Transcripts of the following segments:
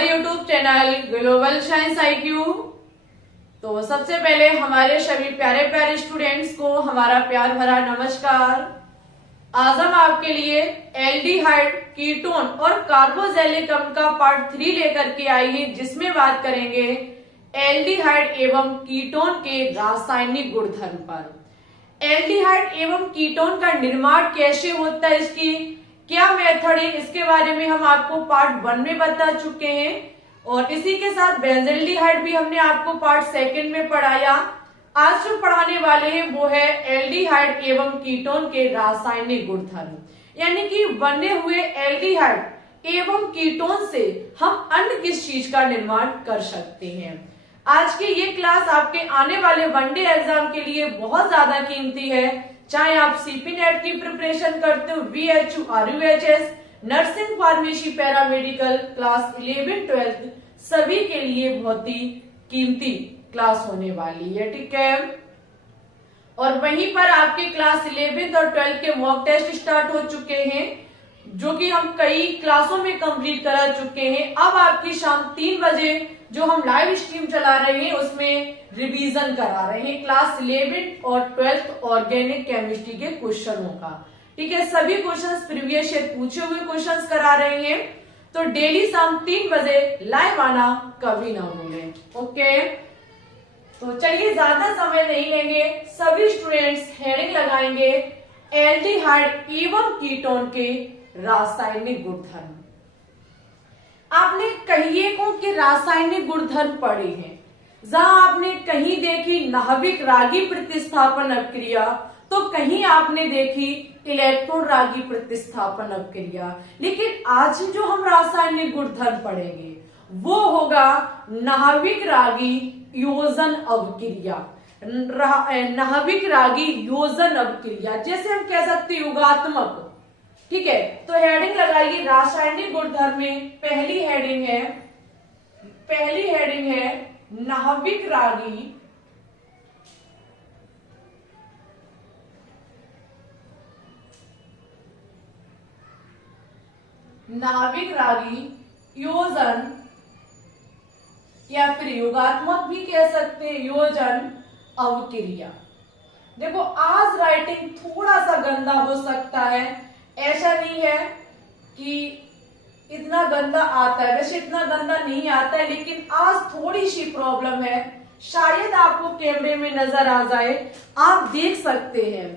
Our YouTube channel global science IQ। तो सबसे पहले हमारे सभी प्यारे प्यारे स्टूडेंट्स को हमारा प्यार भरा नमस्कार। आज हम आपके लिए एल्डिहाइड, कीटोन और कार्बोक्सिलिक अम्ल का पार्ट 3 लेकर के आई है, जिसमें बात करेंगे एल्डिहाइड एवं कीटोन के रासायनिक गुणधर्म पर। एल्डिहाइड एवं कीटोन का निर्माण कैसे होता है, इसकी क्या मेथड है, इसके बारे में हम आपको पार्ट 1 में बता चुके हैं। और इसी के साथ बेंजल्डिहाइड भी हमने आपको पार्ट 2 में पढ़ाया। आज जो पढ़ाने वाले हैं वो है एल्डिहाइड एवं कीटोन के रासायनिक गुणधर्म, यानी कि बने हुए एल्डिहाइड एवं कीटोन से हम अन्य किस चीज का निर्माण कर सकते हैं। आज की ये क्लास आपके आने वाले वनडे एग्जाम के लिए बहुत ज्यादा कीमती है। चाहे आप CP नेट की प्रिपरेशन करते हो, VHU, RUHS, nursing, pharmacy, paramedical, class 11, 12 सभी के लिए बहुत ही कीमती क्लास होने वाली है, ठीक है। और वहीं पर आपके क्लास 11 और 12 के मॉक टेस्ट स्टार्ट हो चुके हैं, जो कि हम कई क्लासों में कंप्लीट करा चुके हैं। अब आपकी शाम 3 बजे जो हम लाइव स्ट्रीम चला रहे हैं उसमें रिवीजन करा रहे हैं क्लास 11 और 12 ऑर्गेनिक केमिस्ट्री के क्वेश्चनों का, ठीक है। सभी क्वेश्चंस प्रीवियस ईयर पूछे हुए क्वेश्चंस करा रहे हैं, तो डेली शाम 3 बजे लाइव आना कभी ना भूलें, ओके। तो चलिए ज्यादा समय नहीं लेंगे, सभी स्टूडेंट्स हेडिंग लगाएंगे एल्डिहाइड एवं कीटोन के रासायनिक गुणधर्म। आपने कहिएकों के रासायनिक गुणधर्म पढ़े हैं, जहां आपने कहीं देखी नाभिक रागी प्रतिस्थापन अभिक्रिया, तो कहीं आपने देखी इलेक्ट्रॉन रागी प्रतिस्थापन अभिक्रिया। लेकिन आज जो हम रासायनिक गुणधर्म पढ़ेंगे वो होगा नाभिक रागी योजन अभिक्रिया। नाभिक रागी योजन अभिक्रिया, जैसे हम कह सकते हैं युगात्मक, ठीक है। तो हेडिंग लगाइए रासायनिक गुणधर्म में। पहली हेडिंग है नाभिक रागी योजन, या फिर योगात्मक भी कह सकते हैं, योजन अवक्रिया। देखो आज राइटिंग थोड़ा सा गंदा हो सकता है, ऐसा नहीं है कि इतना गंदा आता है, वैसे इतना गंदा नहीं आता है, लेकिन आज थोड़ी सी प्रॉब्लम है। शायद आपको कैमरे में नजर आ जाए, आप देख सकते हैं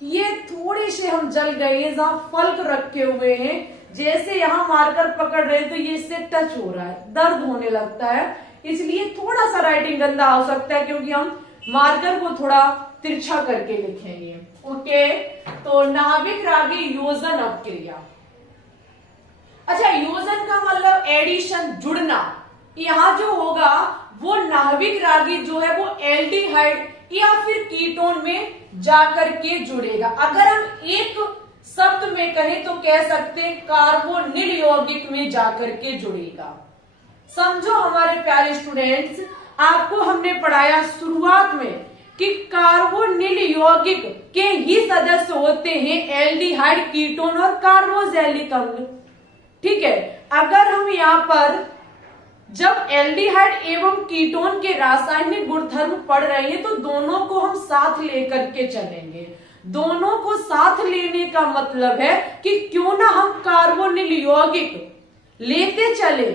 ये थोड़े से हम जल गए हैं, जहां फल्क रखे हुए हैं, जैसे यहाँ मार्कर पकड़ रहे हैं तो ये इससे टच हो रहा है, दर्द होने लगता है, इसलिए थोड़ा सा राइटिंग गंदा हो सकता है, क्योंकि हम मार्कर को थोड़ा तिरछा करके लिखेंगे, ओके। तो नाभिक रागी योजन अभिक्रिया। अच्छा, योजन का मतलब एडिशन, जुड़ना। यहाँ जो होगा वो नाभिक रागी जो है वो एल्डिहाइड या फिर कीटोन में जाकर के जुड़ेगा। अगर हम एक शब्द में कहें तो कह सकते हैं कार्बोनिल यौगिक में जाकर के जुड़ेगा। समझो हमारे प्यारे स्टूडेंट्स, आपको हमने पढ़ाया शुरुआत में कि कार्बोनिल यौगिक के ही सदस्य होते हैं एल्डिहाइड, कीटोन और कार्बोक्सिलिक अम्ल, ठीक है। अगर हम यहाँ पर जब एल्डिहाइड एवं कीटोन के रासायनिक गुणधर्म पढ़ रहे हैं तो दोनों को हम साथ लेकर के चलेंगे। दोनों को साथ लेने का मतलब है कि क्यों ना हम कार्बोनिल यौगिक लेते चले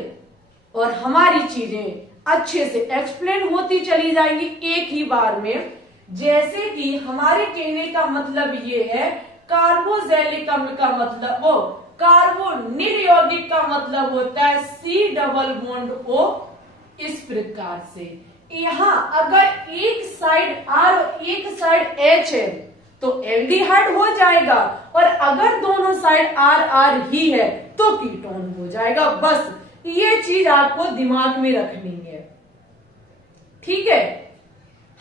और हमारी चीजें अच्छे से एक्सप्लेन होती चली जाएंगी एक ही बार में। जैसे कि हमारे कहने का मतलब ये है कार्बोक्सिलिक अम्ल का मतलब वो कार्बोनिल यौगिक का मतलब होता है C डबल बॉन्ड O। इस प्रकार से यहाँ अगर एक साइड R और एक साइड H है तो एल्डिहाइड हो जाएगा, और अगर दोनों साइड R ही है तो कीटोन हो जाएगा। बस ये चीज आपको दिमाग में रखनी है, ठीक है।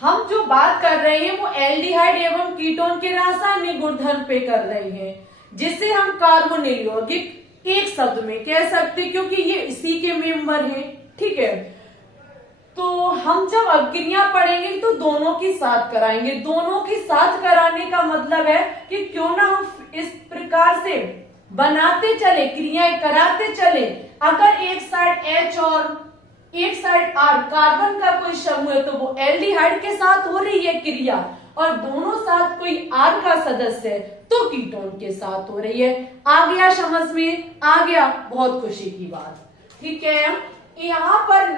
हम जो बात कर रहे हैं वो एल्डिहाइड एवं कीटोन के रासायनिक गुणधर्म पे कर रहे हैं, जिसे हम कार्बोनिल यौगिक एक शब्द में कह सकते हैं, क्योंकि ये इसी के मेंबर हैं, ठीक है। तो हम जब अभिक्रिया पढ़ेंगे तो दोनों की साथ कराएंगे। दोनों की साथ कराने का मतलब है कि क्यों ना हम इस प्रकार से बनाते चले, क्रियाएं कराते चले। अगर एक साइड H और एक साइड R कार्बन का कोई समूह है तो वो एल्डिहाइड के साथ हो रही है क्रिया, और दोनों साथ कोई R का सदस्य है तो कीटोन के साथ हो रही है। आ गया समझ में? आ गया, बहुत खुशी की बात। ठीक है, यहाँ पर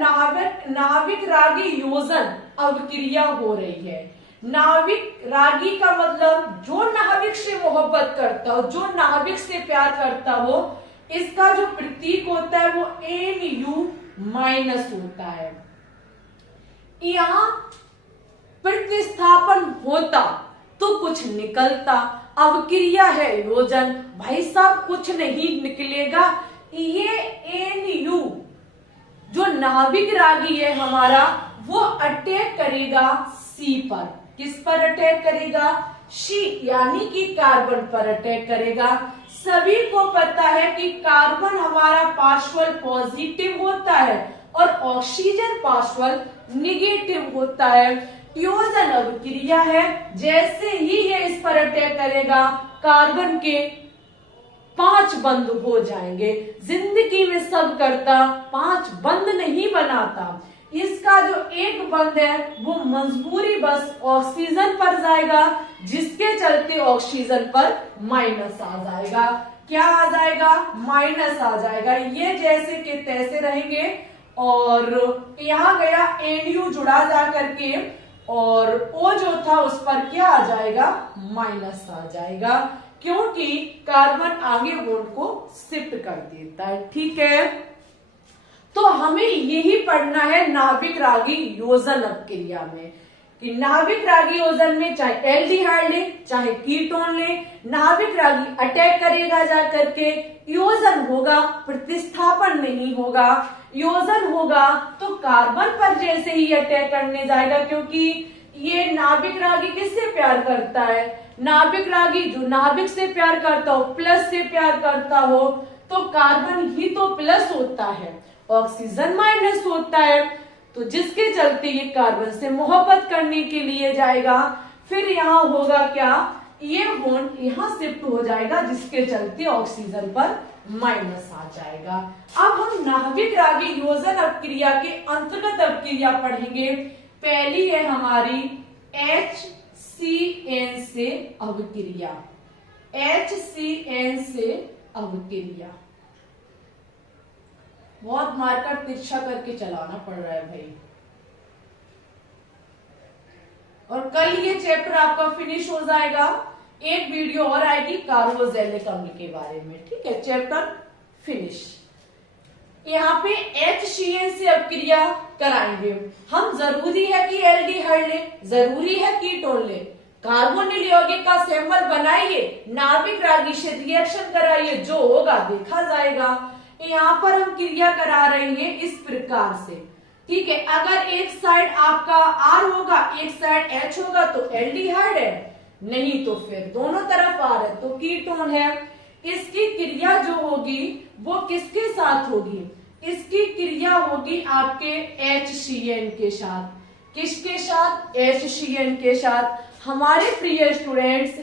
नाविक रागी योजन अवक्रिया हो रही है। नाविक रागी का मतलब जो नाविक से मोहब्बत करता हो, जो नाविक से प्यार करता हो। इसका जो प्रतीक होता है वो NU- होता है। यहां प्रतिस्थापन होता तो कुछ निकलता, अवक्रिया है योजन, भाई साहब कुछ नहीं निकलेगा। ये NU जो नाविक रागी है हमारा, वो अटैक करेगा C पर। किस पर अटैक करेगा? C, यानी कि कार्बन पर अटैक करेगा। सभी को पता है कि कार्बन हमारा पार्शियल पॉजिटिव होता है और ऑक्सीजन पार्शियल निगेटिव होता है। योजन अवक्रिया है, जैसे ही ये इस पर अटैक करेगा कार्बन के 5 बंद हो जाएंगे। जिंदगी में सब करता, 5 बंद नहीं बनाता। इसका जो एक बंद है वो मजबूरी बस ऑक्सीजन पर जाएगा, जिसके चलते ऑक्सीजन पर माइनस आ जाएगा। क्या आ जाएगा? माइनस आ जाएगा। ये जैसे के तैसे रहेंगे और यहाँ गया NU जुड़ा जा करके, और O जो था उस पर क्या आ जाएगा? माइनस आ जाएगा, क्योंकि कार्बन आगे बॉन्ड को शिफ्ट कर देता है। ठीक है, तो हमें यही पढ़ना है नाविक रागी योजन अवक्रिया में, कि नाविक रागी योजन में चाहे एल्डिहाइड ले चाहे कीटोन ले, नाविक रागी अटैक करेगा जा करके, योजन होगा, प्रतिस्थापन नहीं होगा। योजन होगा तो कार्बन पर जैसे ही अटैक करने जाएगा, क्योंकि ये नाविक रागी किससे प्यार करता है? नाविक रागी जो नाविक से प्यार करता हो, प्लस से प्यार करता हो, तो कार्बन ही तो प्लस होता है, ऑक्सीजन माइनस होता है, तो जिसके चलते ये कार्बन से मोहब्बत करने के लिए जाएगा। फिर यहाँ होगा क्या? ये बॉन्ड यहाँ शिफ्ट हो जाएगा, जिसके चलते ऑक्सीजन पर माइनस आ जाएगा। अब हम नाविक रागी योजन अवक्रिया के अंतर्गत अवक्रिया पढ़ेंगे। पहली है हमारी HCN से अवक्रिया। HCN से अवक्रिया बहुत मारकर तिरछा करके चलाना पड़ रहा है भाई। और कल ये चैप्टर आपका फिनिश हो जाएगा। एक वीडियो और आएगी कार्बोजेलिक अम्ल के बारे में। ठीक है, चैप्टर फिनिश। यहाँ पे HCN से अवक्रिया कराएंगे हम। जरूरी है कि एल्डिहाइड ले, जरूरी है कीटोन ले, कार्बोनिल यौगिक का सैंपल बनाइए, नाविक रागी से रिएक्शन कराइए, जो होगा देखा जाएगा। यहाँ पर हम क्रिया करा रहे हैं इस प्रकार से। ठीक है, अगर एक साइड आपका R होगा, एक साइड H होगा तो एल्डिहाइड है, नहीं तो फिर दोनों तरफ R है तो कीटोन है। इसकी क्रिया जो होगी वो किसके साथ होगी? इसकी क्रिया होगी आपके HCN के साथ। किसके साथ? HCN के साथ। हमारे प्रिय स्टूडेंट्स,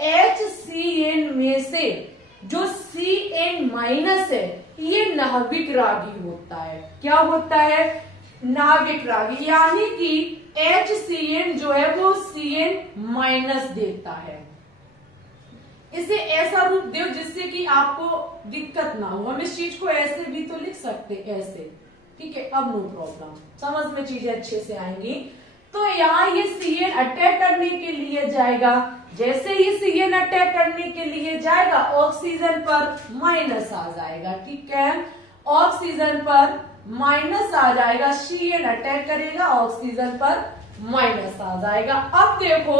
HCN में से जो CN माइनस है ये नाविक रागी होता है। क्या होता है? नाविक रागी, यानी कि HCN जो है वो CN माइनस देता है। इसे ऐसा रूप दो जिससे कि आपको दिक्कत ना हो। हम इस चीज को ऐसे भी तो लिख सकते, ऐसे। ठीक है, अब नो प्रॉब्लम, समझ में चीजें अच्छे से आएंगी। तो यहाँ ये CN अटैक करने के लिए जाएगा। जैसे ही CN अटैक करने के लिए जाएगा ऑक्सीजन पर माइनस आ जाएगा। ठीक है, ऑक्सीजन पर माइनस आ जाएगा। CN अटैक करेगा, ऑक्सीजन पर माइनस आ जाएगा। अब देखो,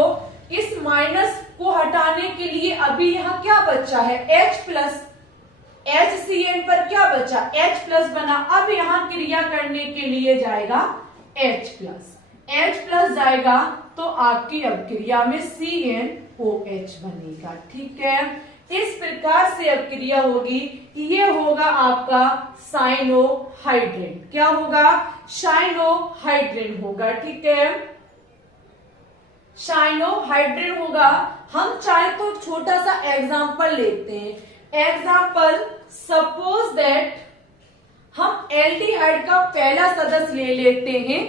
इस माइनस को हटाने के लिए अभी यहाँ क्या बचा है? H plus. HCN पर क्या बचा? H प्लस बना। अब यहाँ क्रिया करने के लिए जाएगा H प्लस। H प्लस जाएगा तो आपकी अवक्रिया में CnOH बनेगा। ठीक है, इस प्रकार से अवक्रिया होगी। ये होगा आपका साइनोहाइड्रिन। क्या होगा? साइनोहाइड्रिन होगा। ठीक है, साइनोहाइड्रिन होगा। हम चाहे तो छोटा सा एग्जांपल लेते हैं। एग्जाम्पल, सपोज दैट हम एल्डिहाइड का पहला सदस्य ले लेते हैं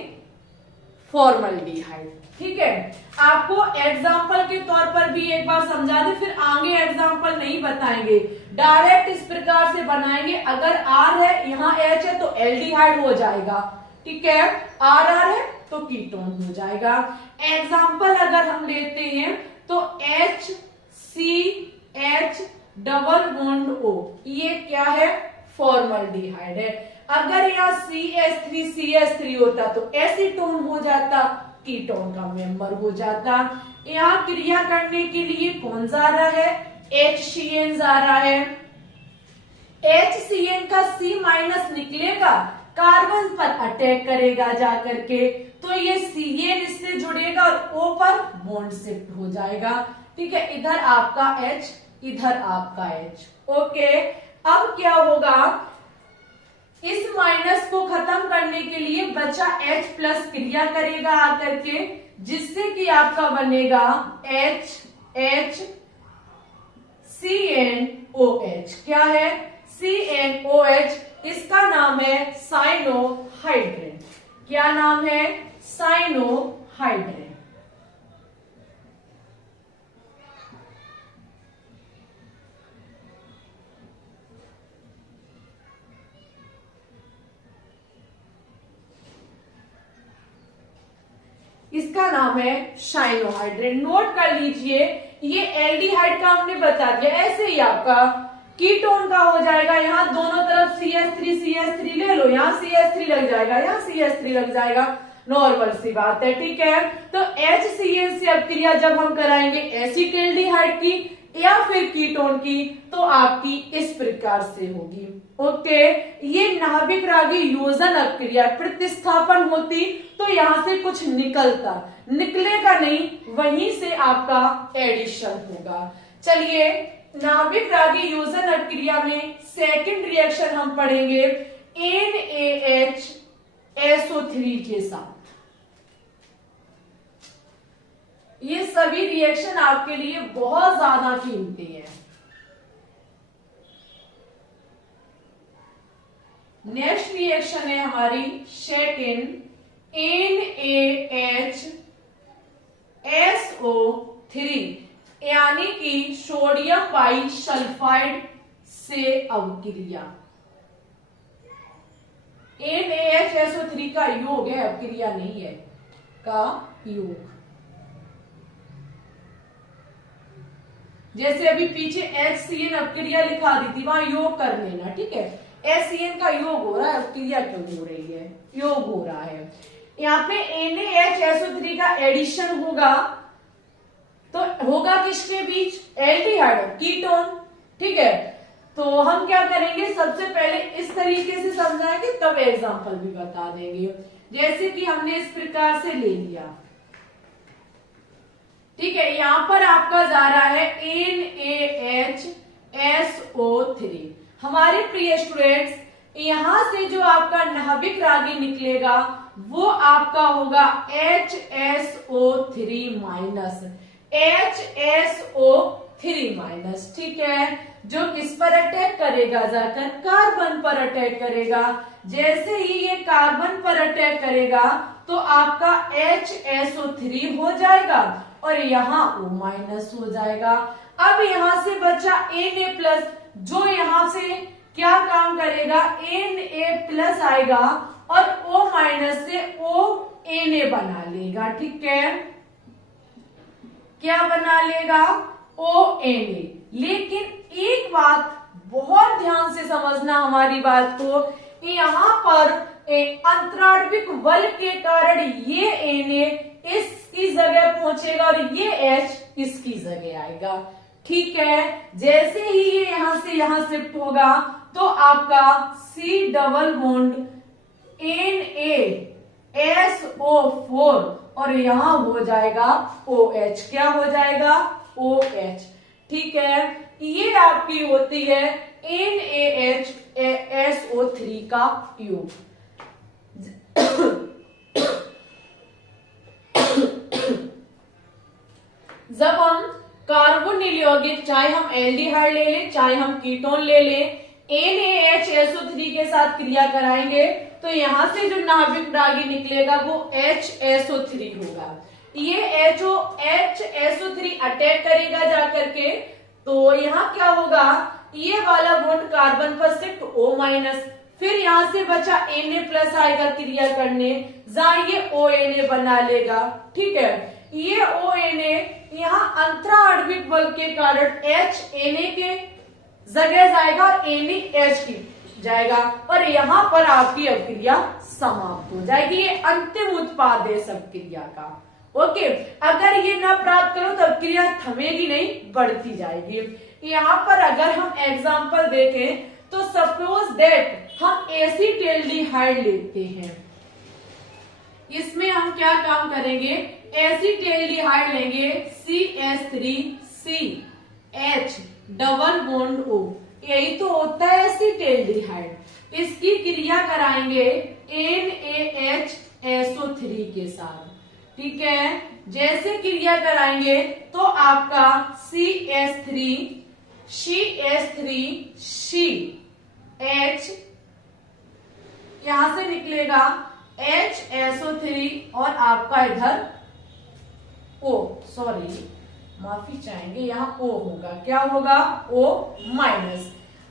फॉर्मल्डिहाइड। ठीक है, आपको एग्जाम्पल के तौर पर भी एक बार समझा दे, फिर आगे एग्जाम्पल नहीं बताएंगे, डायरेक्ट इस प्रकार से बनाएंगे। अगर R है, यहाँ H है, तो एल्डिहाइड हो जाएगा। ठीक है, R है तो कीटोन हो जाएगा। एग्जाम्पल अगर हम लेते हैं तो HCH डबल बॉन्ड O, ये क्या है? फॉर्मल्डिहाइड है। अगर यहाँ CH3 होता तो एसीटोन हो जाता, कीटोन का मेंबर हो जाता। यहाँ क्रिया करने के लिए कौन जा रहा है? HCN जा रहा है। HCN का C माइनस निकलेगा, कार्बन पर अटैक करेगा जाकर के, तो ये CN इससे जुड़ेगा और O पर बॉन्ड शिफ्ट हो जाएगा। ठीक है, इधर आपका H, इधर आपका H। ओके, अब क्या होगा? इस माइनस को खत्म करने के लिए बचा H प्लस क्रिया करेगा आकर के, जिससे कि आपका बनेगा HH CnOH। क्या है? CnOH। इसका नाम है साइनोहाइड्रेन। क्या नाम है? साइनोहाइड्रेन। इसका नाम है साइनोहाइड्रेन। नोट कर लीजिए, ये एल्डिहाइड का हमने बता दिया। ऐसे ही आपका कीटोन का हो जाएगा, यहाँ दोनों तरफ CH3 ले लो, यहाँ CH3 लग जाएगा, यहाँ CH3 लग जाएगा, नॉर्मल सी बात है। ठीक है, तो HCN से अब क्रिया जब हम कराएंगे एसिटिल्डिहाइड की या फिर कीटोन की, तो आपकी इस प्रकार से होगी। ओके, ये नाभिक रागी योजन अपक्रिया, प्रतिस्थापन होती तो यहां से कुछ निकलेगा नहीं, वहीं से आपका एडिशन होगा। चलिए, नाभिक रागी योजन अपक्रिया में सेकंड रिएक्शन हम पढ़ेंगे NaHSO3 के साथ। ये सभी रिएक्शन आपके लिए बहुत ज्यादा कीमती है। नेक्स्ट रिएक्शन है हमारी सेकंड NaHSO3, यानी कि सोडियम बाइसल्फाइड से अवक्रिया। NaHSO3 का योग है, अवक्रिया नहीं है, का योग। जैसे अभी पीछे HCN अपक्रिया लिखा दी थी, वहां योग कर लेना। ठीक है, HCN का योग हो रहा है, अपक्रिया क्यों हो रही है? योग हो रहा है। यहाँ पे NaHSO3 का एडिशन होगा, तो होगा किसके बीच? Aldehyde, ketone. ठीक है, तो हम क्या करेंगे? सबसे पहले इस तरीके से समझाएंगे, तब एग्जांपल भी बता देंगे। जैसे कि हमने इस प्रकार से ले लिया। ठीक है, यहां पर आपका जा रहा है NaHSO3। हमारे प्रिय स्टूडेंट्स, यहां से जो आपका नाभिक रागी निकलेगा वो आपका होगा HSO3 माइनस, HSO3 माइनस। ठीक है, जो किस पर अटैक करेगा? जाकर कार्बन पर अटैक करेगा। जैसे ही ये कार्बन पर अटैक करेगा तो आपका HSO3 हो जाएगा और यहाँ O माइनस हो जाएगा। अब यहां से बचा Na प्लस, जो यहां से क्या काम करेगा? Na प्लस आएगा और O माइनस से ONa बना लेगा। ठीक है, क्या बना लेगा? ONa। लेकिन एक बात बहुत ध्यान से समझना हमारी बात को, यहाँ पर अंतराण्विक बल के कारण ये Na इसकी जगह पहुंचेगा और ये H इसकी जगह आएगा। ठीक है, जैसे ही ये यहां से यहां शिफ्ट होगा तो आपका C डबल बॉन्ड NaSO4 और यहां हो जाएगा OH। क्या हो जाएगा? OH। ठीक है, ये आपकी होती है NaHSO3 का योग। जब हम कार्बोनिल यौगिक, चाहे हम एल्डिहाइड ले लें चाहे हम कीटोन ले लें, NaHSO3 के साथ क्रिया कराएंगे तो यहां से जो नाभिक रागी निकलेगा वो HSO3 होगा। ये HSO3 अटैक करेगा जाकर के, तो यहाँ क्या होगा, ये वाला बॉन्ड कार्बन पर शिफ्ट O-, फिर यहां से बचा Na+ आएगा क्रिया करने, जहां ये ONA बना लेगा। ठीक है, ये ONA यहाँ अंतरा आणविक बल के कारण HNA के जगह जाएगा और NaH की जाएगा, और यहाँ पर आपकी अभिक्रिया समाप्त हो जाएगी। ये अंतिम उत्पाद है इस अभिक्रिया का। ओके, अगर ये ना प्राप्त करो तो अभिक्रिया थमेगी नहीं, बढ़ती जाएगी। यहाँ पर अगर हम एग्जाम्पल देखें तो सपोज दैट हम एसीटेल्डिहाइड लेते हैं, इसमें हम क्या काम करेंगे, एसीटेल्डिहाइड लेंगे CH3CH डबल बॉन्ड O, यही तो होता है एसीटेल्डिहाइड। इसकी क्रिया कराएंगे NaHSO3 के साथ। ठीक है, जैसे क्रिया कराएंगे तो आपका CH3CH3CH यहां से निकलेगा HSO3 और आपका इधर O, सॉरी माफी चाहेंगे, यहाँ O होगा, क्या होगा, O-।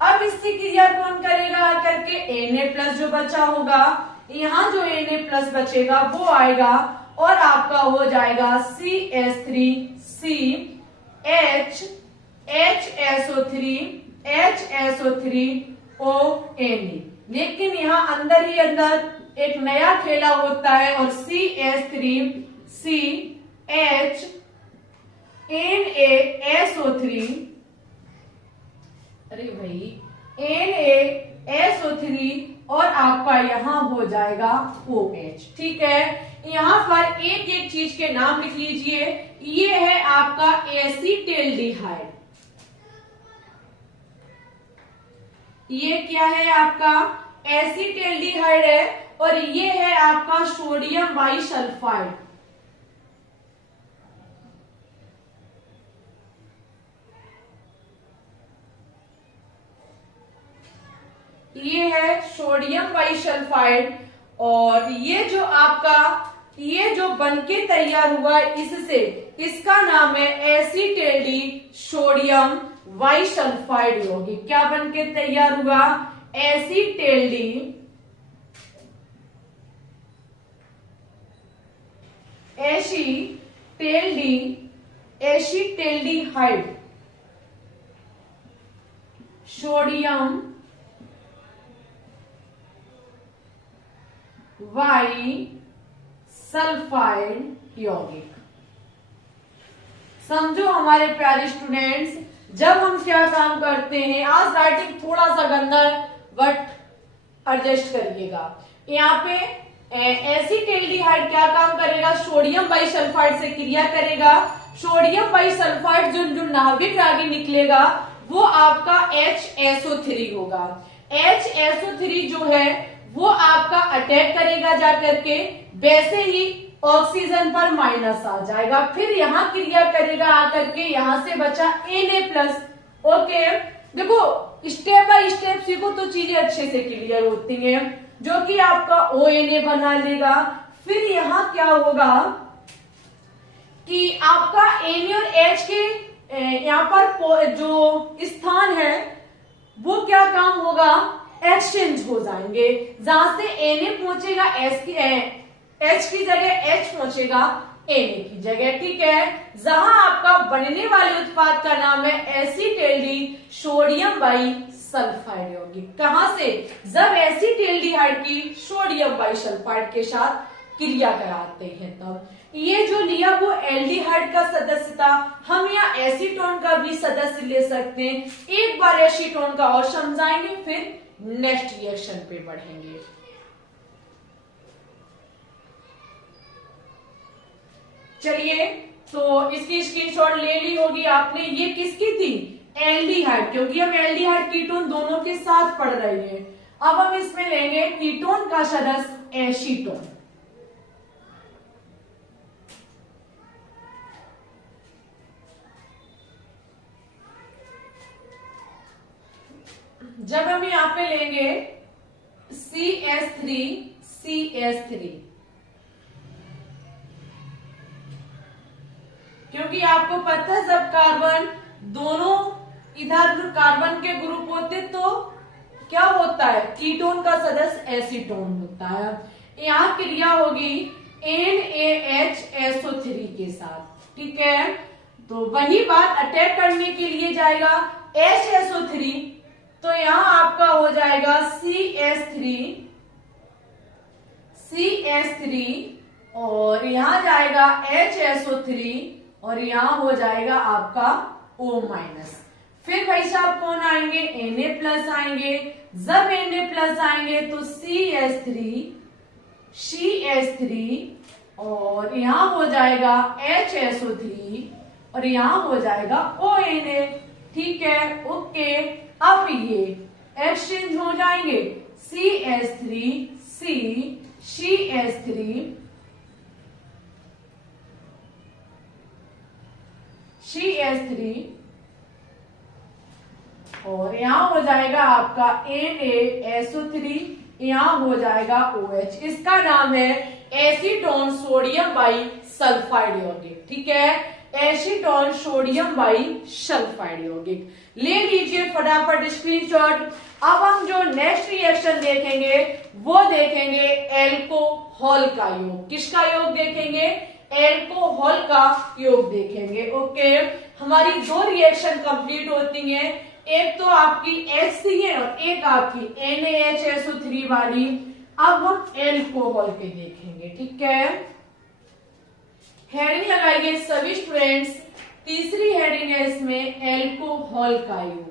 अब इससे क्रिया कौन करेगा करके, Na+ जो बचा होगा, यहाँ जो Na+ बचेगा वो आएगा और आपका हो जाएगा CH3CHSO3 लेकिन यहाँ अंदर ही अंदर एक नया खेला होता है और CH3CHNaSO3, अरे भाई NaSO3 और आपका यहाँ हो जाएगा OH। ठीक है, यहाँ पर एक एक चीज के नाम लिख लीजिए। ये है आपका एसीटेल्डिहाइड, ये क्या है आपका एसीटेल्डिहाइड है, और ये है आपका सोडियम बाइसल्फाइड। ये है सोडियम बाइसल्फाइड, और ये जो आपका ये जो बनके तैयार हुआ इससे, इसका नाम है एसीटेल्डी सोडियम बाइसल्फाइड यौगिक। क्या बनके तैयार हुआ, एसीटेल्डी एसीटेल्डिहाइड सोडियम बाइसल्फाइड यौगिक। समझो हमारे प्यारे स्टूडेंट्स, जब हम क्या काम करते हैं, आज राइटिंग थोड़ा सा गंदा है बट एडजस्ट करिएगा। यहाँ पे एसीटेल्डिहाइड क्या काम करेगा, सोडियम बाइसल्फाइड से क्रिया करेगा। सोडियम बाइसल्फाइड जो नाभिक रागी निकलेगा वो आपका HSO3 होगा। HSO3 जो है वो आपका अटैक करेगा जाकर के, वैसे ही ऑक्सीजन पर माइनस आ जाएगा, फिर यहाँ क्रिया करेगा आकर के, यहां से बचा Na+। ओके, देखो स्टेप बाय स्टेप सीखो तो चीजें अच्छे से क्लियर होती हैं, जो कि आपका ONA बना लेगा। फिर यहाँ क्या होगा कि आपका Na और H के यहाँ पर जो स्थान है वो क्या काम होगा, एक्सचेंज हो जाएंगे, जहां से Na पहुंचेगा H की जगह H पहुंचेगा Na की जगह। ठीक है, जहां आपका बनने वाले उत्पाद का नाम है एसीटेल्डी सोडियम बाइसल्फाइड यौगिक। कहां से, जब एसीटेल्डिहाइड की सोडियम बाइसल्फाइड के साथ क्रिया कराते हैं तब। ये जो लिया वो एल्डिहाइड का सदस्य था, हम यहाँ एसीटोन का भी सदस्य ले सकते हैं। एक बार एसीटोन का और समझाएंगे, फिर नेक्स्ट रिएक्शन पे बढ़ेंगे। चलिए, तो इसकी स्क्रीनशॉट ले ली होगी आपने। ये किसकी थी, एल्डिहाइड, क्योंकि हम एल्डिहाइड कीटोन दोनों के साथ पढ़ रहे हैं। अब हम इसमें लेंगे कीटोन का सदस्य एसीटोन। जब हम यहाँ पे लेंगे CH3 क्योंकि आपको पता है जब कार्बन दोनों इधर कार्बन के ग्रुप होते तो क्या होता है, कीटोन का सदस्य एसीटोन होता है। यहाँ क्रिया होगी NaHSO3 के साथ, ठीक है। तो वही बात अटैक करने के लिए जाएगा HSO3, तो यहां आपका हो जाएगा CH3 और यहां जाएगा HSO3 और यहां हो जाएगा आपका O-। फिर भाई साहब कौन आएंगे, Na+ आएंगे। जब Na+ आएंगे तो CH3 और यहां हो जाएगा HSO3 और यहां हो जाएगा ONA, ठीक है, ओके। अब ये एक्सचेंज हो जाएंगे CH3 और यहां हो जाएगा आपका NaSO3, यहां हो जाएगा OH। इसका नाम है एसीटोन सोडियम बाई सल्फाइड यौगिक, ठीक है, एसीटोन सोडियम बाई सल्फाइड यौगिक। ले लीजिए फटाफट स्क्रीनशॉट। अब हम जो नेक्स्ट रिएक्शन देखेंगे वो देखेंगे एल्कोहल का योग। किसका योग देखेंगे, एल्कोहल का योग देखेंगे, ओके। हमारी 2 रिएक्शन कंप्लीट होती हैं, एक तो आपकी HC है और एक आपकी NaHSO3 वाली। अब हम एल्कोहल के देखेंगे, ठीक है। हेडिंग लगाइए सभी स्टूडेंट्स, तीसरी हेडिंग है इसमें एल्कोहल का योग।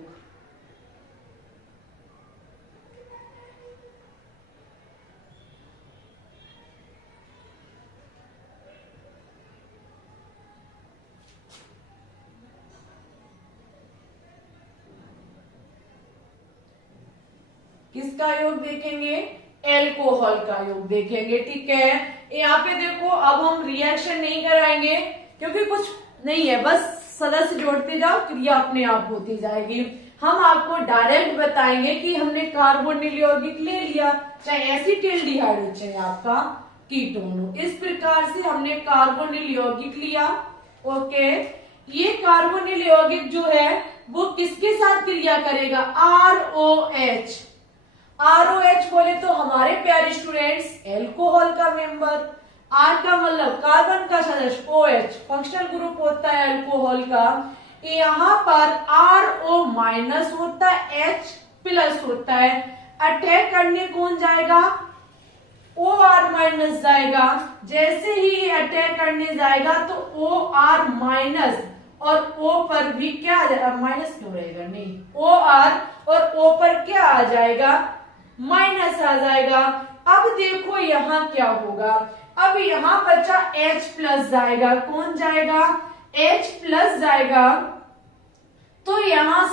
किसका योग देखेंगे, एल्कोहल का योग देखेंगे, ठीक है। यहाँ पे देखो अब हम रिएक्शन नहीं कराएंगे क्योंकि कुछ नहीं है, बस सदस्य जोड़ते जाओ, क्रिया अपने आप होती जाएगी। हम आपको डायरेक्ट बताएंगे कि हमने कार्बोनिल यौगिक ले लिया, चाहे एसिटिल्डिहाइड हो चाहे आपका कीटोन हो, इस प्रकार से हमने कार्बोनिल यौगिक लिया, ओके। ये कार्बोनिल यौगिक जो है वो किसके साथ क्रिया करेगा, ROH बोले तो हमारे प्यारे स्टूडेंट्स एल्कोहल का मेंबर, R का मतलब कार्बन का सदस्य, OH फंक्शनल ग्रुप होता है अल्कोहल का। यहाँ पर RO- होता है, H+ होता है, अटैक करने कौन जाएगा, OR- जाएगा। जैसे ही अटैक करने जाएगा तो OR- और O पर भी क्या आ जाएगा, माइनस क्यों रहेगा, नहीं, OR और O पर क्या आ जाएगा, माइनस आ जाएगा। अब देखो यहां क्या होगा, अब यहां बचा H+ जाएगा, कौन जाएगा, H+ जाएगा, तो यहां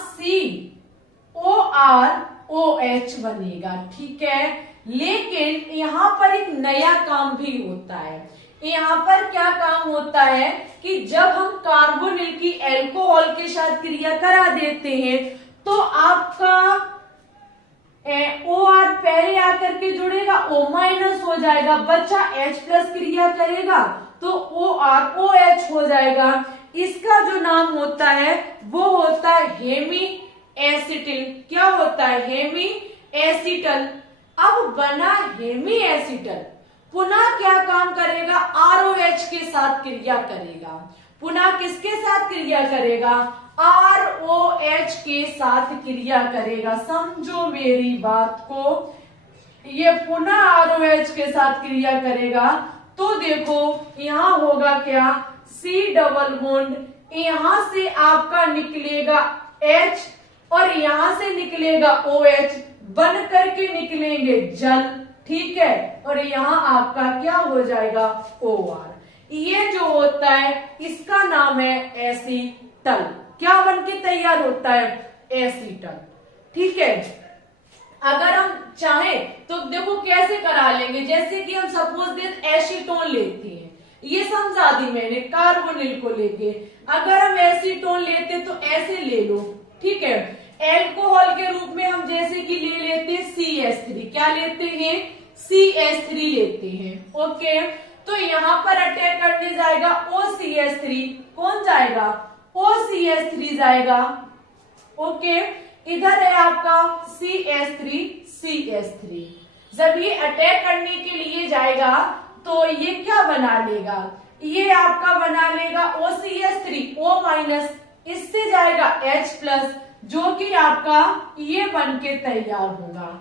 COROH बनेगा, ठीक है। लेकिन यहां पर एक नया काम भी होता है। यहाँ पर क्या काम होता है कि जब हम कार्बोनिल की एल्कोहल के साथ क्रिया करा देते हैं तो आपका OR पहले आकर के जुड़ेगा, O- हो जाएगा, बच्चा H+ क्रिया करेगा तो OR-OH हो जाएगा। इसका जो नाम होता है वो होता है हेमी एसिटिल। क्या होता है, हेमी एसिटल। अब बना हेमी एसिटल, पुनः क्या काम करेगा, ROH के साथ क्रिया करेगा। पुनः किसके साथ क्रिया करेगा, ROH के साथ क्रिया करेगा। समझो मेरी बात को, ये पुनः ROH के साथ क्रिया करेगा तो देखो यहां होगा क्या, C डबल बॉन्ड, यहां से आपका निकलेगा H और यहां से निकलेगा OH, बन करके निकलेंगे जल, ठीक है। और यहां आपका क्या हो जाएगा, OR। ये जो होता है इसका नाम है एसीटल। क्या बनके तैयार होता है, एसीटल, ठीक है। अगर हम चाहें तो देखो कैसे करा लेंगे, जैसे कि हम सपोज दें एसीटोन लेते हैं, ये समझा दी मैंने कार्बोनिल को लेके। अगर हम एसीटोन लेते तो ऐसे ले लो, ठीक है। एल्कोहल के रूप में हम जैसे कि ले लेते हैं CH3, क्या लेते हैं, CH3 लेते हैं। ओके, तो यहाँ पर अटैक करने जाएगा OCH3, कौन जाएगा, OCH3 जाएगा। ओके, इधर है आपका CH3, जब ये अटैक करने के लिए जाएगा तो ये क्या बना लेगा, ये आपका बना लेगा OCH3, O-, इससे जाएगा H+, जो कि आपका ये बन के तैयार होगा,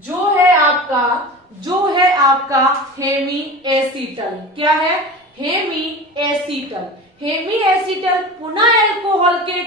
जो है आपका हेमी एसीटल। क्या है, हेमी एसीटल। हेमी एसीटल पुनः अल्कोहल के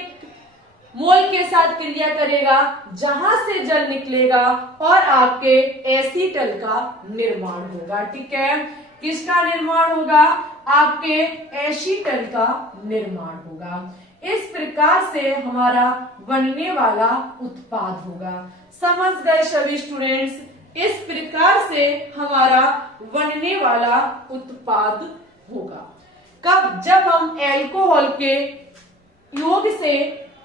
मोल के साथ क्रिया करेगा, जहां से जल निकलेगा और आपके एसीटल का निर्माण होगा। ठीक है, किसका निर्माण होगा, आपके एसीटल का निर्माण होगा। इस प्रकार से हमारा बनने वाला उत्पाद होगा। समझ गए सभी स्टूडेंट्स, इस प्रकार से हमारा बनने वाला उत्पाद होगा। कब, जब हम अल्कोहल के योग से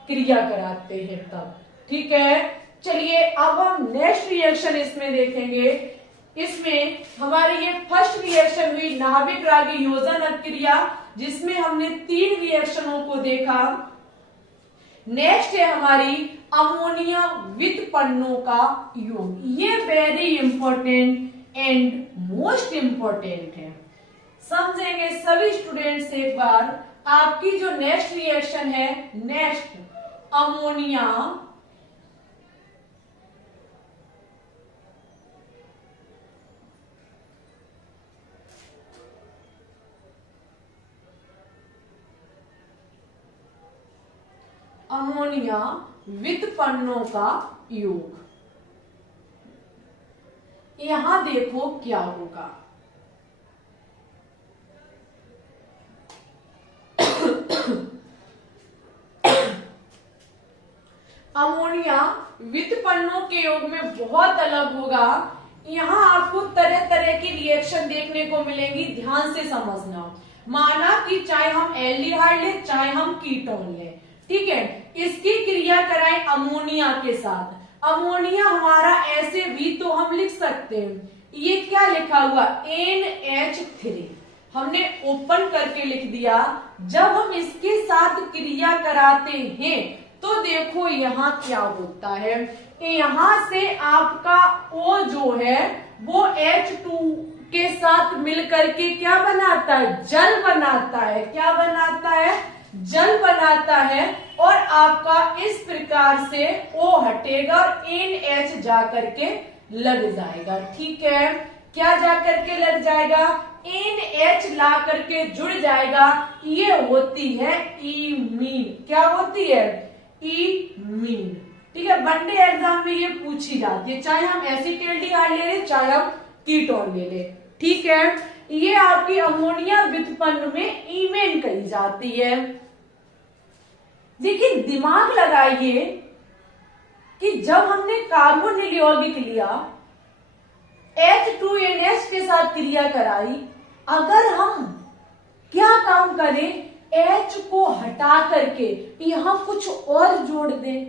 क्रिया कराते हैं तब। ठीक है, चलिए अब हम नेक्स्ट रिएक्शन इसमें देखेंगे। इसमें हमारी ये फर्स्ट रिएक्शन हुई नाभिक रागी योजन क्रिया, जिसमें हमने 3 रिएक्शनों को देखा। नेक्स्ट है हमारी अमोनिया व्युत्पन्नों का योग। ये very important and most important है, समझेंगे सभी स्टूडेंट्स एक बार। आपकी जो नेक्स्ट रिएक्शन है, नेक्स्ट अमोनिया व्युत्पन्नों का योग। यहां देखो क्या होगा, अमोनिया व्युत्पन्नों के योग में बहुत अलग होगा। यहाँ आपको तरह तरह की रिएक्शन देखने को मिलेंगी, ध्यान से समझना। माना कि चाहे हम एल्डिहाइड ले, चाहे हम कीटोन ले, ठीक है, इसकी क्रिया कराएं अमोनिया के साथ। अमोनिया हमारा ऐसे भी तो हम लिख सकते हैं, ये क्या लिखा हुआ NH3, हमने ओपन करके लिख दिया। जब हम इसके साथ क्रिया कराते हैं तो देखो यहाँ क्या होता है, यहाँ से आपका O जो है वो H2 के साथ मिलकर के क्या बनाता है, जल बनाता है। क्या बनाता है, जल बनाता है। और आपका इस प्रकार से O हटेगा और NH जाकर के लग जाएगा। ठीक है, क्या जाकर के लग जाएगा, NH ला करके जुड़ जाएगा। ये होती है इमीन। क्या होती है, इमीन। ठीक है, वनडे एग्जाम में ये पूछी जाती है, चाहे हम एसिटाल्डिहाइड ले लें, चाहे हम कीटोन ले लें। ठीक है, ये आपकी अमोनिया व्युत्पन्न में इमेन कही जाती है। देखिए, दिमाग लगाइए कि जब हमने कार्बन यौगिक लिया, H2NH के साथ क्रिया कराई, अगर हम क्या काम करें, H को हटा करके यहां कुछ और जोड़ दें,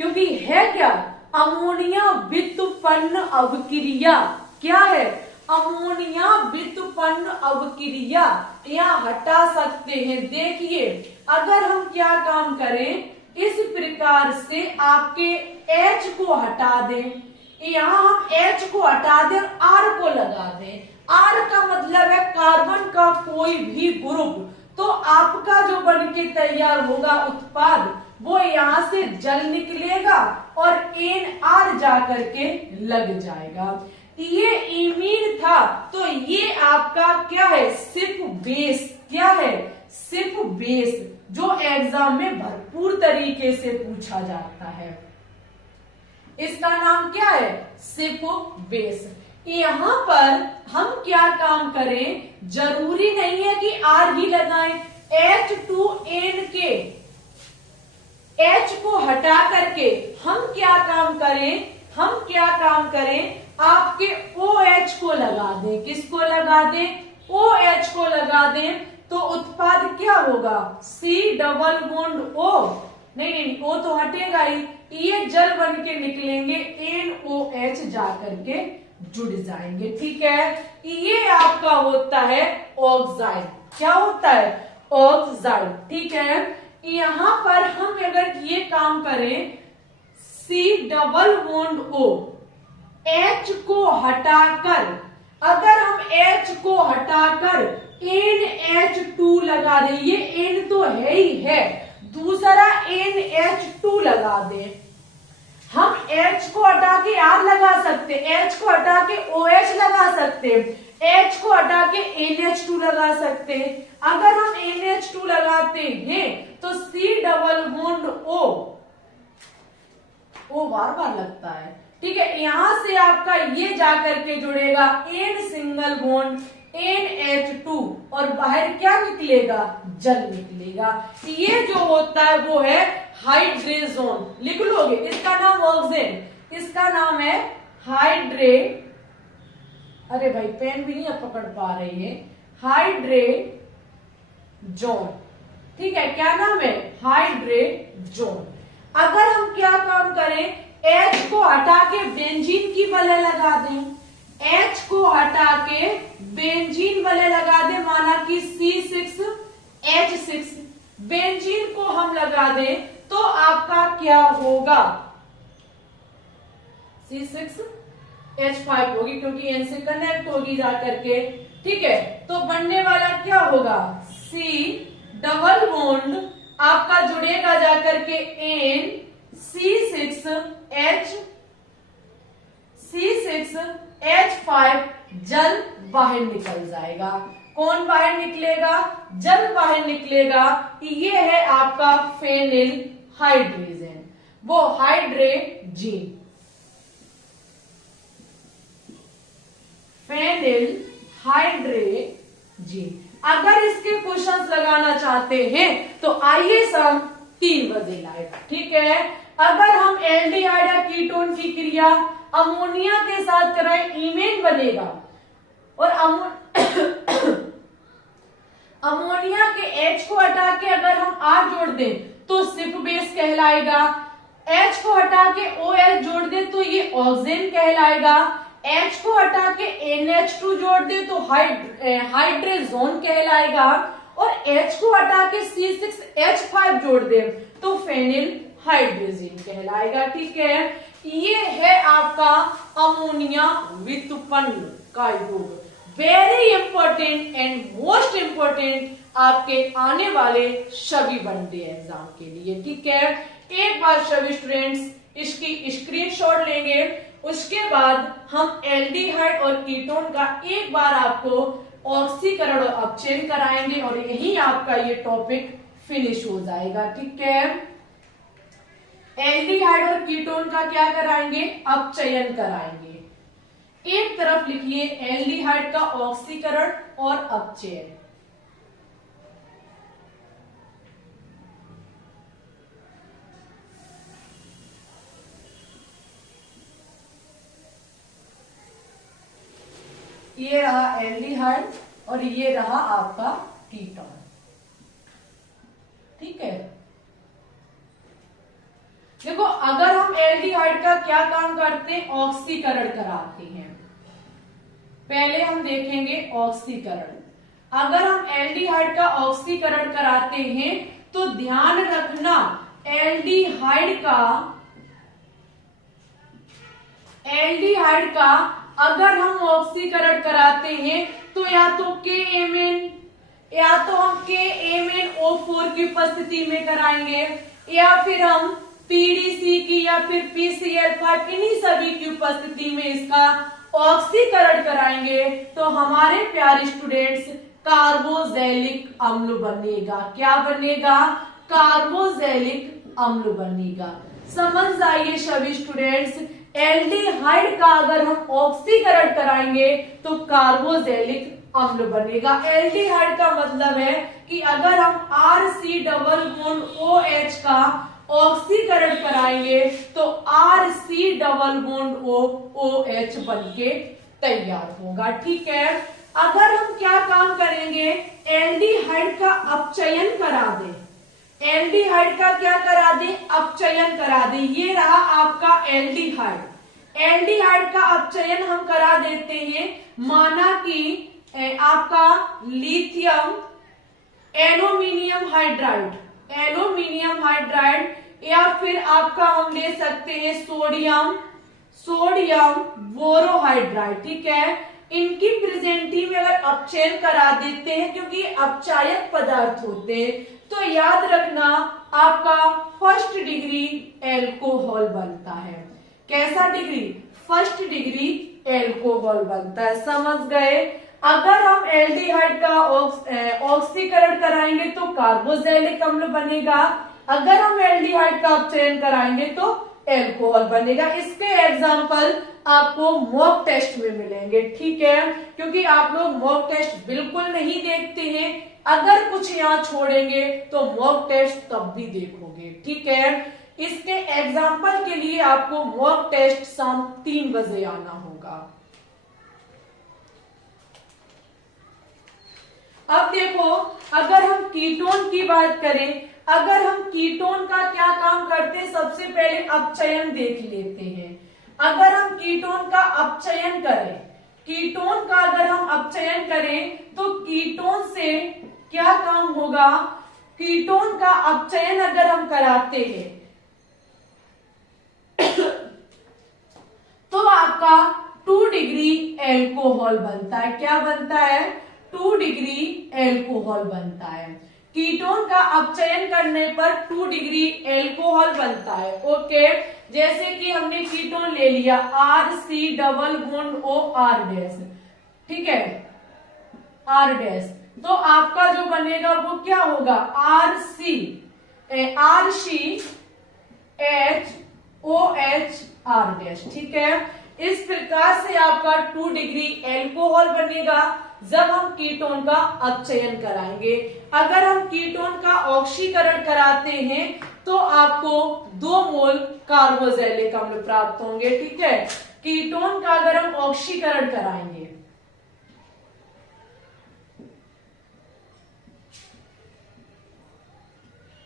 क्योंकि है क्या, अमोनिया व्युत्पन्न अवक्रिया। क्या है, अमोनिया व्युत्पन्न अवक्रिया, यहाँ हटा सकते हैं। देखिए, अगर हम क्या काम करें, इस प्रकार से आपके H को हटा दें, यहाँ हम H को हटा दें और R को लगा दें। R का मतलब है कार्बन का कोई भी ग्रुप, तो आपका जो बनके तैयार होगा उत्पाद, वो यहाँ से जल निकलेगा और NR जाकर के लग जाएगा। ये इमीन था, तो ये आपका क्या है, सिर्फ बेस। क्या है, सिर्फ बेस, जो एग्जाम में भरपूर तरीके से पूछा जाता है। इसका नाम क्या है, सिर्फ बेस। यहाँ पर हम क्या काम करें, जरूरी नहीं है कि R ही लगाएं। H2N के H को हटा करके हम क्या काम करें, आपके OH को लगा दें। किसको लगा दें, OH को लगा दें, तो उत्पाद क्या होगा, C डबल बॉन्ड O नहीं नहीं नहीं, O तो हटेगा ही, ये जल बन के निकलेंगे, NOH जा करके जुड़ जाएंगे। ठीक है, ये आपका होता है ऑक्साइड। क्या होता है? ऑक्साइड। ठीक है, यहां पर हम अगर ये काम करें, C double bond O, H को हटाकर, अगर हम H को हटाकर NH2 लगा दें, ये N तो है ही है, दूसरा NH2 लगा दें, हम H को हटा के R लगा सकते, H को हटा के OH लगा सकते, H को हटा के NH2 लगा सकते। अगर हम NH2 लगाते हैं तो C डबल बॉन्ड O बार बार लगता है। ठीक है, यहां से आपका ये जाकर के जुड़ेगा N सिंगल बॉन्ड NH2 और बाहर क्या निकलेगा? जल निकलेगा। ये जो होता है वो है हाइड्रेजोन। लिख लोगे, इसका नाम ऑक्सीजन, इसका नाम है हाइड्रे, अरे भाई पेन भी नहीं पकड़ पा रही है, हाइड्रेजोन। ठीक है, क्या नाम है? हाइड्रेजोन। अगर हम क्या काम करें, H को हटा के बेंजीन की वलय लगा दें, H को हटा के बेंजीन वलय लगा दें, माना कि C6H6, बेंजीन को हम लगा दें तो आपका क्या होगा? C6H5 होगी, क्योंकि N से कनेक्ट होगी जाकर के। ठीक है, तो बनने वाला क्या होगा? C डबल बॉन्ड आपका जुड़ेगा जाकर के N, C6H5, जल बाहर निकल जाएगा। कौन बाहर निकलेगा? जल बाहर निकलेगा। ये है आपका फेनिल हाइड्रोजन, वो हाइड्रोजन, फेनिल हाइड्रोजन। अगर इसके क्वेश्चंस लगाना चाहते हैं तो आइए हम 3 बजे लाइव। ठीक है, अगर हम एल्डिहाइड या कीटोन की क्रिया अमोनिया के साथ कराएं, इमेन बनेगा, और अमोनिया के H को हटा के अगर हम R जोड़ दें तो सिप बेस कहलाएगा, H को हटा के OH जोड़ दें तो ये ऑक्सीजन कहलाएगा, H को हटा के NH2 जोड़ दे तो हाइड्रोजन कहलाएगा, और H को हटा के C6H5 जोड़ दे तो फेनिल हाइड्रोजन कहलाएगा। ठीक है, ये है आपका अमोनिया व्युत्पन्न का योग। Very important and most important आपके आने वाले सभी वनडे एग्जाम के लिए। ठीक है, एक बार सभी स्टूडेंट्स इसकी स्क्रीनशॉट लेंगे, उसके बाद हम एल्डिहाइड और कीटोन का एक बार आपको ऑक्सीकरण और अपचयन कराएंगे और यही आपका ये टॉपिक फिनिश हो जाएगा। ठीक है, एल्डिहाइड और कीटोन का क्या कराएंगे? अपचयन कराएंगे। एक तरफ लिखिए एल्डिहाइड का ऑक्सीकरण और अपचयन। ये रहा एल्डिहाइड और ये रहा आपका कीटोन। ठीक है, देखो अगर हम एल्डिहाइड का क्या काम करते हैं? ऑक्सीकरण कराते हैं। पहले हम देखेंगे ऑक्सीकरण। अगर हम एल्डिहाइड का ऑक्सीकरण कराते हैं तो ध्यान रखना, एल्डिहाइड का अगर हम ऑक्सीकरण कराते हैं तो या तो KMN या तो हम KMnO4 की उपस्थिति में कराएंगे, या फिर हम PDC की या फिर PCl5, इन्हीं सभी की उपस्थिति में इसका ऑक्सीकरण कराएंगे तो हमारे प्यारे स्टूडेंट्स कार्बोक्सिलिक अम्ल बनेगा। क्या बनेगा? कार्बोक्सिलिक अम्ल बनेगा। समझ जाइए सभी स्टूडेंट्स, एल्डिहाइड का अगर हम ऑक्सीकरण कराएंगे तो कार्बोक्सिलिक अम्ल बनेगा। एल्डिहाइड का मतलब है कि अगर हम RC डबल बॉन्ड OH का ऑक्सीकरण कराएंगे तो RC डबल बॉन्ड OH बनके तैयार होगा। ठीक है, अगर हम क्या काम करेंगे? एल्डिहाइड का अपचयन करा दें, एल्डिहाइड का क्या करा दे, अपचयन करा दे। ये रहा आपका एल्डिहाइड। एल्डिहाइड का अपचयन हम करा देते हैं, माना कि आपका lithium aluminium hydride, aluminium hydride, या फिर आपका हम ले सकते हैं सोडियम बोरोहाइड्राइड। ठीक है, इनकी प्रेजेंटी में अगर अपचयन करा देते हैं, क्योंकि अपचायक पदार्थ होते हैं, तो याद रखना आपका फर्स्ट डिग्री एल्कोहल बनता है। कैसा डिग्री, फर्स्ट डिग्री एल्कोहल बनता है। समझ गए। अगर हम एल्डिहाइड का ऑक्सीकरण कराएंगे तो कार्बोक्सिलिक अम्ल बनेगा, अगर हम एल्डिहाइड का अपचयन कराएंगे तो एल्कोहल बनेगा। इसके एग्जाम्पल आपको मॉक टेस्ट में मिलेंगे। ठीक है, क्योंकि आप लोग मॉक टेस्ट बिल्कुल नहीं देखते हैं, अगर कुछ यहाँ छोड़ेंगे तो मॉक टेस्ट तब भी देखोगे। ठीक है, इसके एग्जाम्पल के लिए आपको मॉक टेस्ट शाम 3 बजे आना होगा। अब देखो, अगर हम कीटोन की बात करें, अगर हम कीटोन का क्या काम करते हैं, सबसे पहले अपचयन देख लेते हैं। अगर हम कीटोन का अपचयन करें, कीटोन का अगर हम अपचयन करें तो कीटोन से क्या काम होगा, कीटोन का अपचयन अगर हम कराते हैं तो आपका 2 डिग्री एल्कोहल बनता है। क्या बनता है, 2 डिग्री एल्कोहल बनता है। कीटोन का अपचयन करने पर 2 डिग्री एल्कोहल बनता है। ओके, जैसे कि हमने कीटोन ले लिया RC double bond OR dash. ठीक है, R डैश, तो आपका जो बनेगा वो क्या होगा, RCHOH R डैश। ठीक है, इस प्रकार से आपका 2 डिग्री एल्कोहल बनेगा जब हम कीटोन का अपचयन कराएंगे। अगर हम कीटोन का ऑक्सीकरण कराते हैं तो आपको 2 मोल कार्बोक्सिलिक अम्ल प्राप्त होंगे। ठीक है, कीटोन का अगर हम ऑक्सीकरण कराएंगे,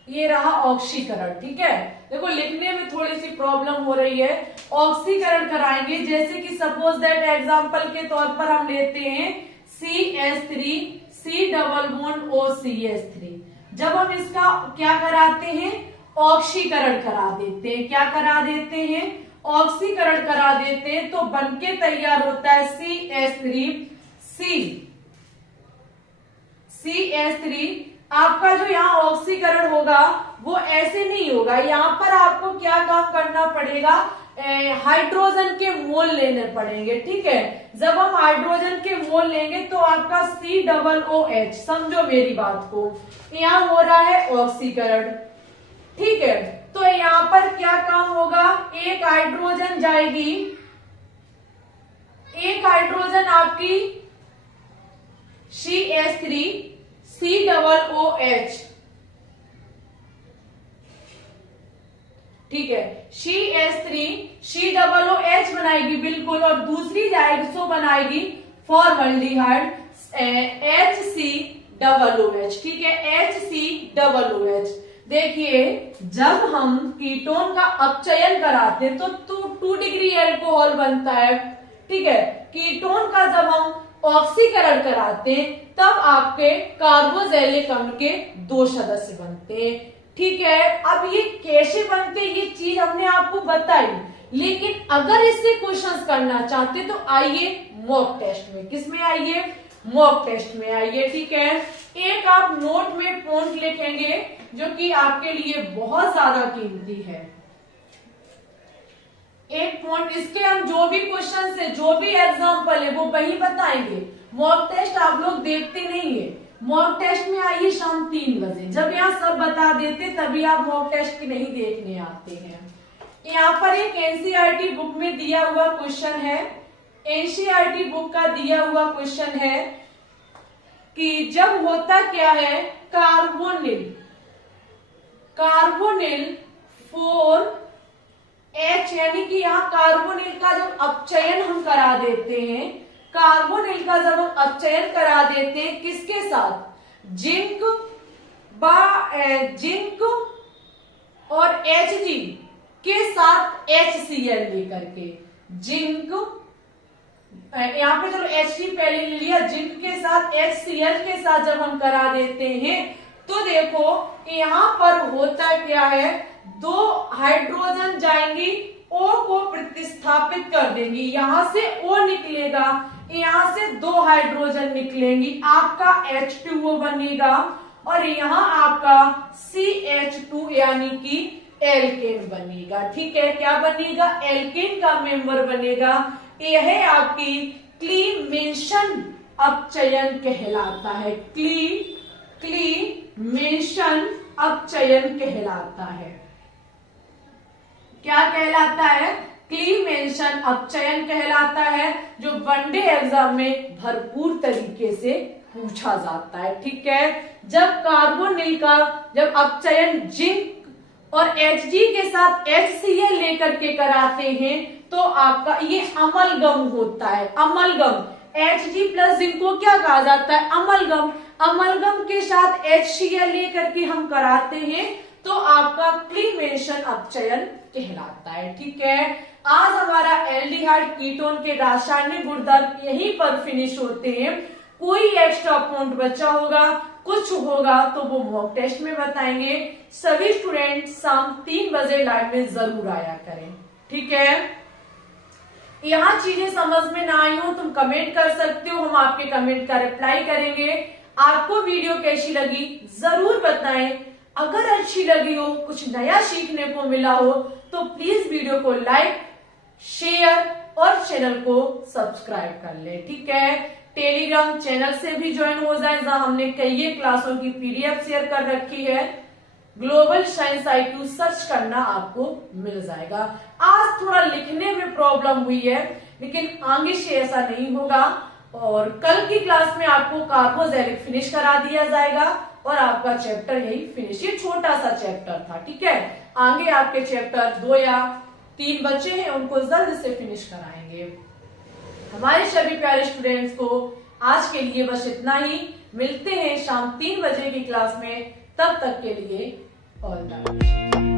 ये रहा ऑक्सीकरण। ठीक है, देखो लिखने में थोड़ी सी प्रॉब्लम हो रही है। ऑक्सीकरण कराएंगे, जैसे कि सपोज दैट एग्जांपल के तौर पर हम लेते हैं CH3 C double bond OCH3। जब हम इसका क्या कराते हैं, ऑक्सीकरण करा देते हैं, क्या करा देते हैं, ऑक्सीकरण करा देते हैं, तो बनके तैयार होता है CH3। आपका जो यहाँ ऑक्सीकरण होगा वो ऐसे नहीं होगा, यहाँ पर आपको क्या काम करना पड़ेगा, हाइड्रोजन के मोल लेने पड़ेंगे। ठीक है, जब हम हाइड्रोजन के मोल लेंगे तो आपका COOH, समझो मेरी बात को, यहाँ हो रहा है ऑक्सीकरण। ठीक है, तो यहाँ पर क्या काम होगा, एक हाइड्रोजन जाएगी, एक हाइड्रोजन आपकी CH3 COOH। ठीक है, CH3 COOH बनाएगी बिल्कुल, और दूसरी जाएगी सो बनाएगी फॉर्मल्डिहाइड HCOOH। ठीक है, HCOOH। देखिए, जब हम कीटोन का अपचयन कराते हैं तो 2 डिग्री एल्कोहल बनता है। ठीक है, कीटोन का जब हम ऑक्सीकरण कराते हैं तब आपके कार्बोक्सिलिक अम्ल के 2 सदस्य बनते हैं। ठीक है, अब ये कैसे बनते हैं ये चीज हमने आपको बताई, लेकिन अगर इससे क्वेश्चंस करना चाहते तो आइए मॉक टेस्ट में। किसमें आइए, मॉक टेस्ट में आइए। ठीक है, एक आप नोट में पॉइंट लिखेंगे जो कि आपके लिए बहुत ज्यादा कीमती है। एक पॉइंट, इसके हम जो भी क्वेश्चन है, जो भी एग्जाम्पल है वो वही बताएंगे। मॉक टेस्ट आप लोग देखते नहीं है। मॉक टेस्ट में आइए शाम 3 बजे, जब यहाँ सब बता देते तभी आप मॉक टेस्ट की नहीं देखने आते हैं। यहाँ पर एक एनसीईआरटी बुक में दिया हुआ क्वेश्चन है, एनसीईआरटी बुक का दिया हुआ क्वेश्चन है कि जब होता क्या है, कार्बोनिल 4H, यानी कि यहाँ कार्बोनिल का जब अपचयन हम करा देते हैं, कार्बोनिल का जब हम अपचयन करा देते हैं किसके साथ, जिंक और Hg के साथ HCl लेकर के, जिंक, यहाँ पे चलो Hg पहले ले लिया, जिंक के साथ HCl के साथ जब हम करा देते हैं तो देखो यहाँ पर होता क्या है, दो हाइड्रोजन जाएंगी, O को प्रतिस्थापित कर देंगी, यहां से O निकलेगा, यहां से दो हाइड्रोजन निकलेंगी, आपका H2O बनेगा और यहाँ आपका CH2 यानी कि एल्केन बनेगा। ठीक है, क्या बनेगा, एल्केन का मेंबर बनेगा। यह है आपकी क्लीमेंशन अपचयन कहलाता है, क्लीमेंशन अपचयन कहलाता है। क्या कहलाता है, क्लीमेंशन अपचयन कहलाता है, जो वनडे एग्जाम में भरपूर तरीके से पूछा जाता है। ठीक है, जब कार्बोनिल का जब अपचयन जिंक और Hg के साथ HCl लेकर के कराते हैं तो आपका ये अमलगम होता है, अमलगम। Hg प्लस जिंक को क्या कहा जाता है, अमलगम। अमलगम के साथ HCl लेकर के हम कराते हैं तो आपका क्लीमेंशन अपचयन कहलाता है। ठीक है, आज हमारा एल्डिहाइड कीटोन के रासायनिक गुणधर्म यहीं पर फिनिश होते हैं। कोई एक्स्ट्रा पॉइंट बचा होगा, कुछ होगा तो वो मॉक टेस्ट में बताएंगे। सभी स्टूडेंट शाम 3 बजे लाइव में जरूर आया करें। ठीक है, यहाँ चीजें समझ में ना आई हो तुम कमेंट कर सकते हो, हम आपके कमेंट का रिप्लाई करेंगे। आपको वीडियो कैसी लगी जरूर बताएं। अगर अच्छी लगी हो, कुछ नया सीखने को मिला हो तो प्लीज वीडियो को लाइक, शेयर और चैनल को सब्सक्राइब कर ले। ठीक है, टेलीग्राम चैनल से भी ज्वाइन हो जाए, जहां हमने कई क्लासों की PDF शेयर कर रखी है। ग्लोबल साइंस IQ सर्च करना आपको मिल जाएगा। आज थोड़ा लिखने में प्रॉब्लम हुई है, लेकिन आगे से ऐसा नहीं होगा और कल की क्लास में आपको कार्बोजेलिक फिनिश करा दिया जाएगा और आपका चैप्टर यही फिनिश। ये छोटा सा चैप्टर था। ठीक है, आगे आपके चैप्टर 2 या 3 बचे हैं, उनको जल्द से फिनिश कराएंगे। हमारे सभी प्यारे स्टूडेंट्स को आज के लिए बस इतना ही। मिलते हैं शाम 3 बजे की क्लास में, तब तक के लिए ऑल द बेस्ट।